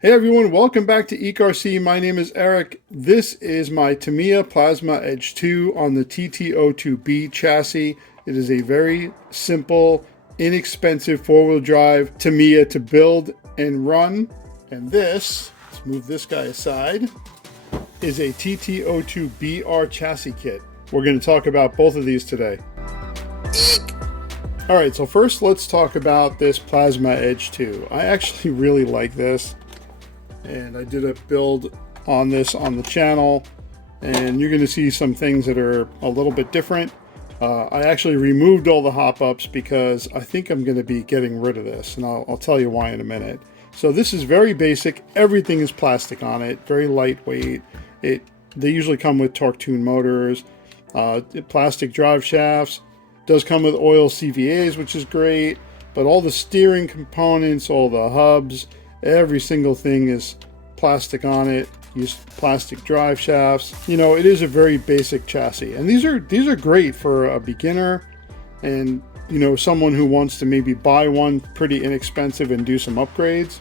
Hey everyone, welcome back to ECRC. My name is Eric. This is my Tamiya Plasma Edge 2 on the TT-02B chassis. It is a very simple, inexpensive four-wheel drive Tamiya to build and run. And this, let's move this guy aside, is a TT-02BR chassis kit. We're going to talk about both of these today. All right, so first let's talk about this Plasma Edge 2. I actually really like this. And I did a build on this on the channel, and you're going to see some things that are a little bit different. I actually removed all the hop-ups because I think I'm going to be getting rid of this, and I'll tell you why in a minute. So this is very basic. Everything is plastic on it, very lightweight. They usually come with torque tune motors, plastic drive shafts. Does come with oil CVAs, which is great, but all the steering components, all the hubs, every single thing is plastic on it. Use plastic drive shafts. You know, it is a very basic chassis, and these are great for a beginner and, you know, someone who wants to maybe buy one pretty inexpensive and do some upgrades.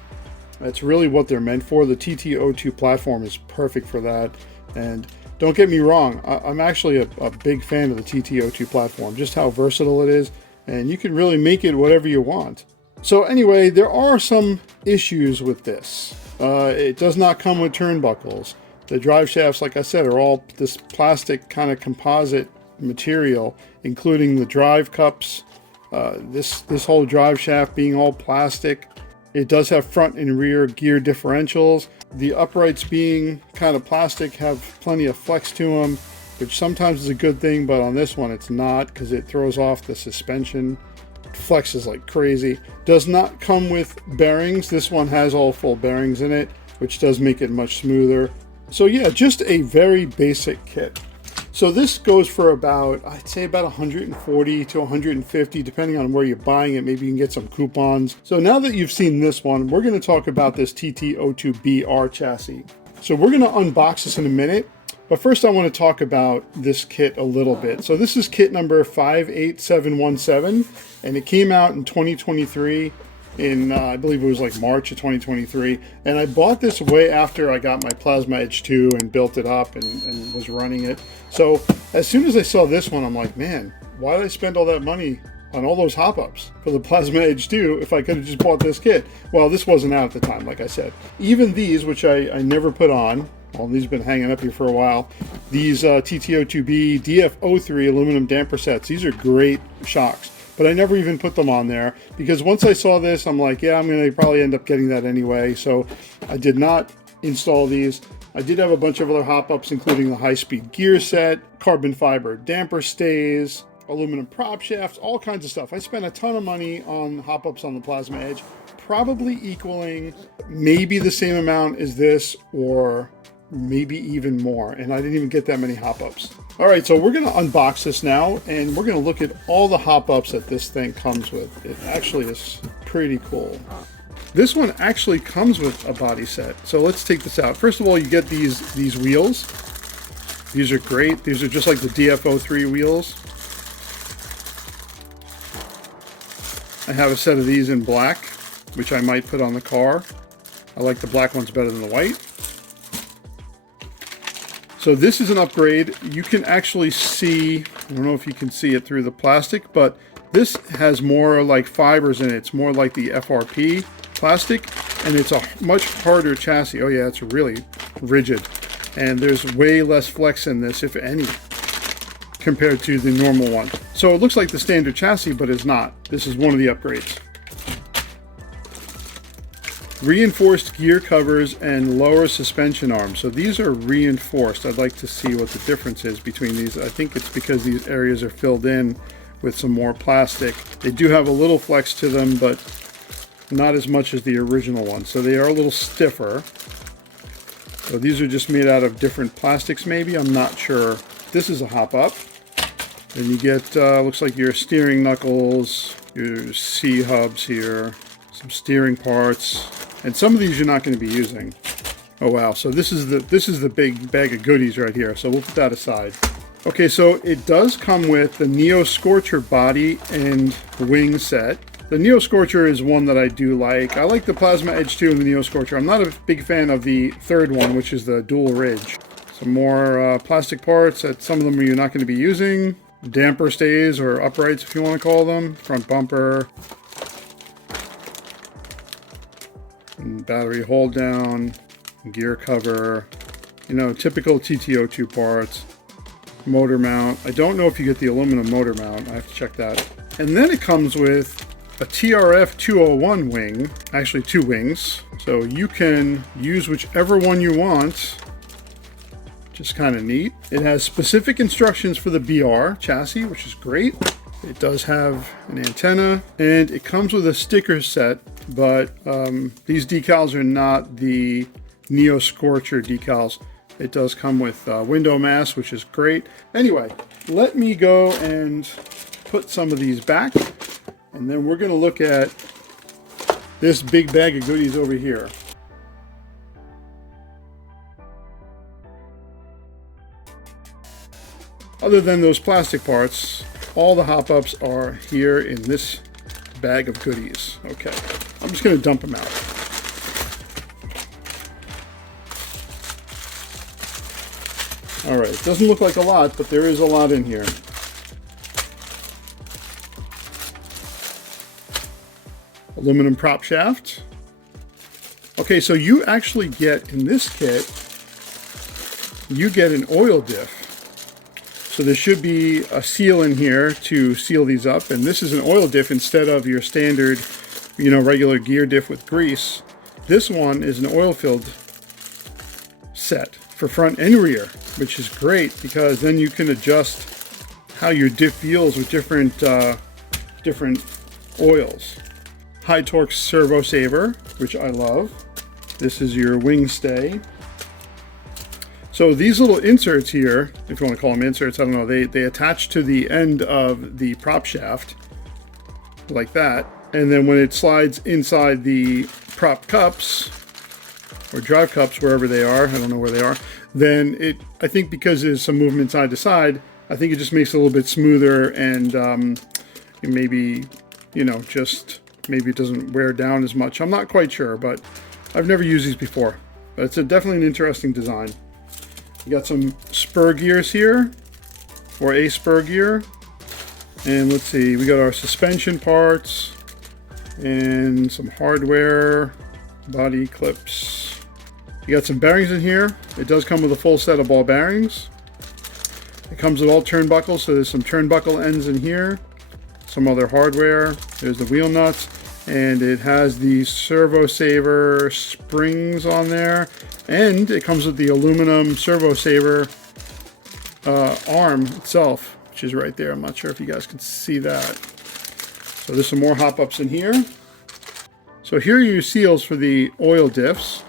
That's really what they're meant for. The TT-02 platform is perfect for that. And don't get me wrong, I'm actually a big fan of the TT-02 platform, just how versatile it is, and you can really make it whatever you want. So anyway, there are some issues with this. It does not come with turnbuckles. The drive shafts, like I said, are all this plastic kind of composite material, including the drive cups. This whole drive shaft being all plastic. It does have front and rear gear differentials. The uprights being kind of plastic have plenty of flex to them, which sometimes is a good thing, but on this one it's not because it throws off the suspension. Flexes like crazy. Does not come with bearings. This one has all full bearings in it, which does make it much smoother. So yeah, just a very basic kit. So this goes for about, I'd say about 140 to 150, depending on where you're buying it. Maybe you can get some coupons. So now that you've seen this one, we're going to talk about this TT-02BR chassis. So we're going to unbox this in a minute. But first I want to talk about this kit a little bit. So this is kit number 58717, and it came out in 2023 in, I believe it was like March of 2023. And I bought this way after I got my Plasma Edge 2 and built it up and was running it. So as soon as I saw this one, I'm like, man, why did I spend all that money on all those hop-ups for the Plasma Edge 2 if I could have just bought this kit? Well, this wasn't out at the time, like I said. Even these, which I never put on, well, these have been hanging up here for a while. These TT-02B DF03 aluminum damper sets. These are great shocks, but I never even put them on there because once I saw this, I'm like, yeah, I'm going to probably end up getting that anyway. So I did not install these. I did have a bunch of other hop-ups, including the high-speed gear set, carbon fiber damper stays, aluminum prop shafts, all kinds of stuff. I spent a ton of money on hop-ups on the Plasma Edge, probably equaling maybe the same amount as this or maybe even more, and I didn't even get that many hop-ups. All right, so we're going to unbox this now, and we're going to look at all the hop-ups that this thing comes with. It actually is pretty cool. This one actually comes with a body set, so let's take this out. First of all, you get these wheels. These are great. These are just like the DF03 wheels. I have a set of these in black, which I might put on the car. I like the black ones better than the white. So this is an upgrade. You can actually see, I don't know if you can see it through the plastic, but this has more like fibers in it. It's more like the FRP plastic, and it's a much harder chassis. Oh yeah, it's really rigid. And there's way less flex in this, if any, compared to the normal one. So it looks like the standard chassis, but it's not. This is one of the upgrades. Reinforced gear covers and lower suspension arms. So these are reinforced. I'd like to see what the difference is between these. I think it's because these areas are filled in with some more plastic. They do have a little flex to them, but not as much as the original one. So they are a little stiffer. So these are just made out of different plastics maybe. I'm not sure. This is a hop-up. Then you get, looks like your steering knuckles, your C-hubs here, some steering parts. And some of these you're not going to be using. Oh wow, so this is the big bag of goodies right here, so we'll put that aside. Okay, so it does come with the Neo Scorcher body and wing set. The Neo Scorcher is one that I do like. I like the Plasma Edge 2 and the Neo Scorcher. I'm not a big fan of the third one, which is the dual ridge. Some more plastic parts that some of them you're not going to be using. Damper stays, or uprights if you want to call them. Front bumper. And battery hold down. Gear cover. You know, typical TT-02 parts. Motor mount. I don't know if you get the aluminum motor mount. I have to check that. And then it comes with a TRF-201 wing. Actually, 2 wings. So you can use whichever one you want. Just kind of neat. It has specific instructions for the BR chassis, which is great. It does have an antenna, and it comes with a sticker set, but these decals are not the Neo Scorcher decals. It does come with window masks, which is great. Anyway, let me go and put some of these back, and then we're going to look at this big bag of goodies over here. Other than those plastic parts, all the hop-ups are here in this bag of goodies. Okay, I'm just going to dump them out. Alright, it doesn't look like a lot, but there is a lot in here. Aluminum prop shaft. Okay, so you actually get, in this kit, you get an oil diff. So there should be a seal in here to seal these up, and this is an oil diff instead of your standard, you know, regular gear diff with grease. This one is an oil-filled set for front and rear, which is great because then you can adjust how your diff feels with different oils. High torque servo saver, which I love. This is your wing stay. So these little inserts here, if you want to call them inserts, I don't know, they attach to the end of the prop shaft like that. And then when it slides inside the prop cups or drive cups, wherever they are, I don't know where they are, then I think because there's some movement side to side, I think it just makes it a little bit smoother, and maybe, you know, just maybe it doesn't wear down as much. I'm not quite sure, but I've never used these before. But it's definitely an interesting design. You got some spur gears here, or a spur gear. And let's see, we got our suspension parts and some hardware, body clips. You got some bearings in here. It does come with a full set of ball bearings. It comes with all turnbuckles, so there's some turnbuckle ends in here. Some other hardware. There's the wheel nuts. And it has the servo saver springs on there. And it comes with the aluminum servo saver arm itself, which is right there. I'm not sure if you guys can see that. So there's some more hop-ups in here. So here are your seals for the oil diffs,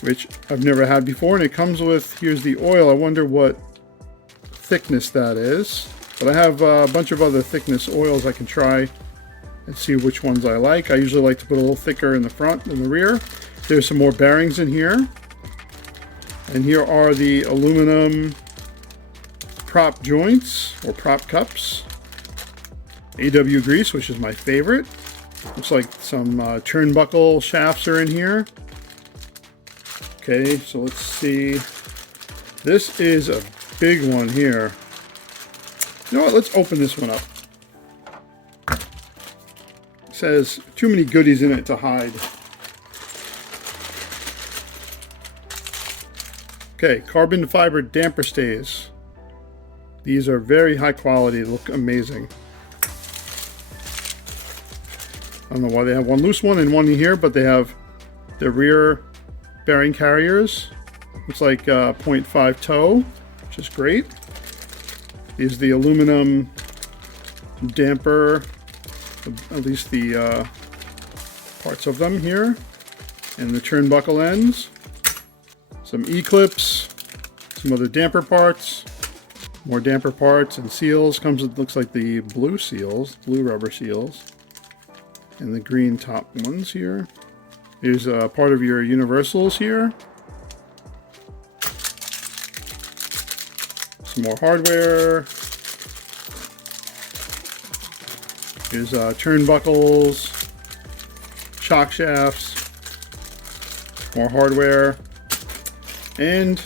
which I've never had before. And it comes with, here's the oil. I wonder what thickness that is. But I have a bunch of other thickness oils I can try and see which ones I like. I usually like to put a little thicker in the front than the rear. There's some more bearings in here. And here are the aluminum prop joints or prop cups. AW grease, which is my favorite. Looks like some turnbuckle shafts are in here. Okay, so let's see. This is a big one here. You know what, let's open this one up. It says too many goodies in it to hide. Okay, carbon fiber damper stays. These are very high quality, look amazing. I don't know why they have one loose one and one in here, but they have the rear bearing carriers. Looks like 0.5 toe, which is great. Is the aluminum damper, at least the parts of them here, and the turnbuckle ends. Some E-clips, some other damper parts, more damper parts and seals. Comes with, looks like the blue seals, blue rubber seals, and the green top ones here. Here's part of your universals here. Some more hardware. Here's turnbuckles, shock shafts, more hardware, and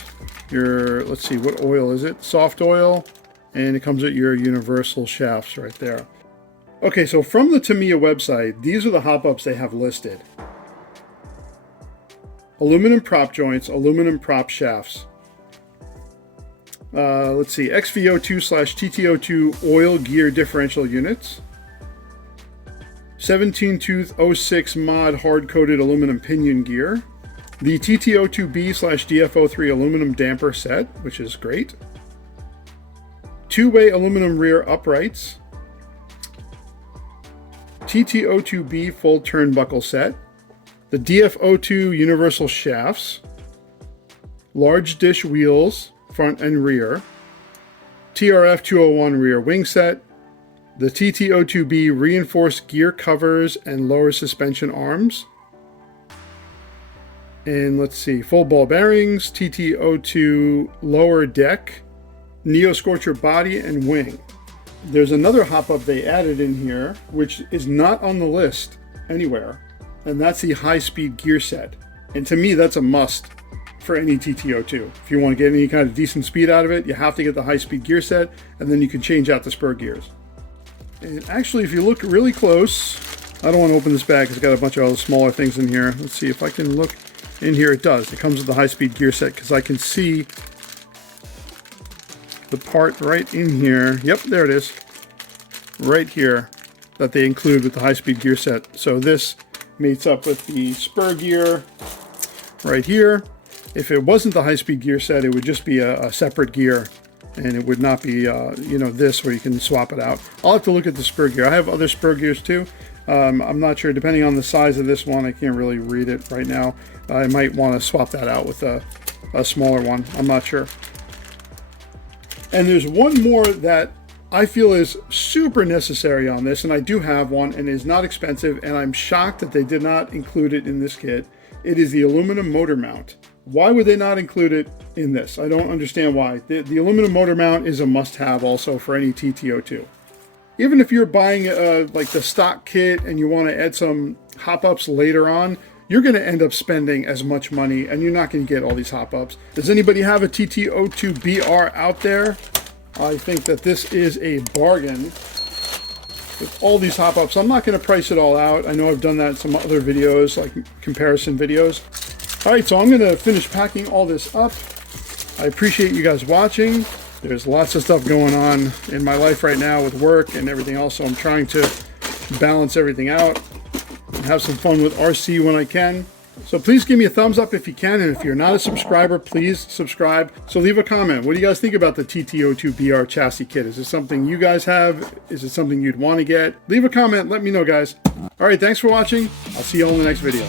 your, let's see, what oil is it? Soft oil, and it comes with your universal shafts right there. Okay, so from the Tamiya website, these are the hop-ups they have listed. Aluminum prop joints, aluminum prop shafts. Let's see, XV02/TT-02 oil gear differential units. 17-tooth 06 mod hard-coated aluminum pinion gear. The TT-02B/DF03 aluminum damper set, which is great. Two-way aluminum rear uprights. TT-02B full turnbuckle set. The DF02 universal shafts. Large dish wheels, front and rear. TRF 201 rear wing set. The TT-02B reinforced gear covers and lower suspension arms. And let's see, full ball bearings, TT-02 lower deck, Neo Scorcher body and wing. There's another hop-up they added in here, which is not on the list anywhere, and that's the high-speed gear set. And to me, that's a must for any TT-02. If you want to get any kind of decent speed out of it, you have to get the high-speed gear set, and then you can change out the spur gears. And actually, if you look really close, I don't want to open this bag because it's got a bunch of other smaller things in here. Let's see if I can look in here. It does. It comes with the high-speed gear set because I can see the part right in here. Yep, there it is. Right here that they include with the high-speed gear set. So this mates up with the spur gear right here. If it wasn't the high-speed gear set, it would just be a separate gear, and it would not be, you know, this where you can swap it out. I'll have to look at the spur gear. I have other spur gears too. I'm not sure, depending on the size of this one, I can't really read it right now. I might want to swap that out with a smaller one. I'm not sure. And there's one more that I feel is super necessary on this, and I do have one, and it is not expensive, and I'm shocked that they did not include it in this kit. It is the aluminum motor mount. Why would they not include it in this? I don't understand why. The aluminum motor mount is a must-have also for any TT-02. Even if you're buying like the stock kit and you want to add some hop-ups later on, you're going to end up spending as much money, and you're not going to get all these hop-ups. Does anybody have a TT-02BR out there? I think that this is a bargain with all these hop-ups. I'm not going to price it all out. I know I've done that in some other videos, like comparison videos. All right, so I'm going to finish packing all this up. I appreciate you guys watching. There's lots of stuff going on in my life right now with work and everything else, so I'm trying to balance everything out and have some fun with RC when I can. So please give me a thumbs up if you can, and if you're not a subscriber, please subscribe. So leave a comment. What do you guys think about the TT-02BR chassis kit? Is it something you guys have? Is it something you'd want to get? Leave a comment. Let me know, guys. All right, thanks for watching. I'll see you all in the next video.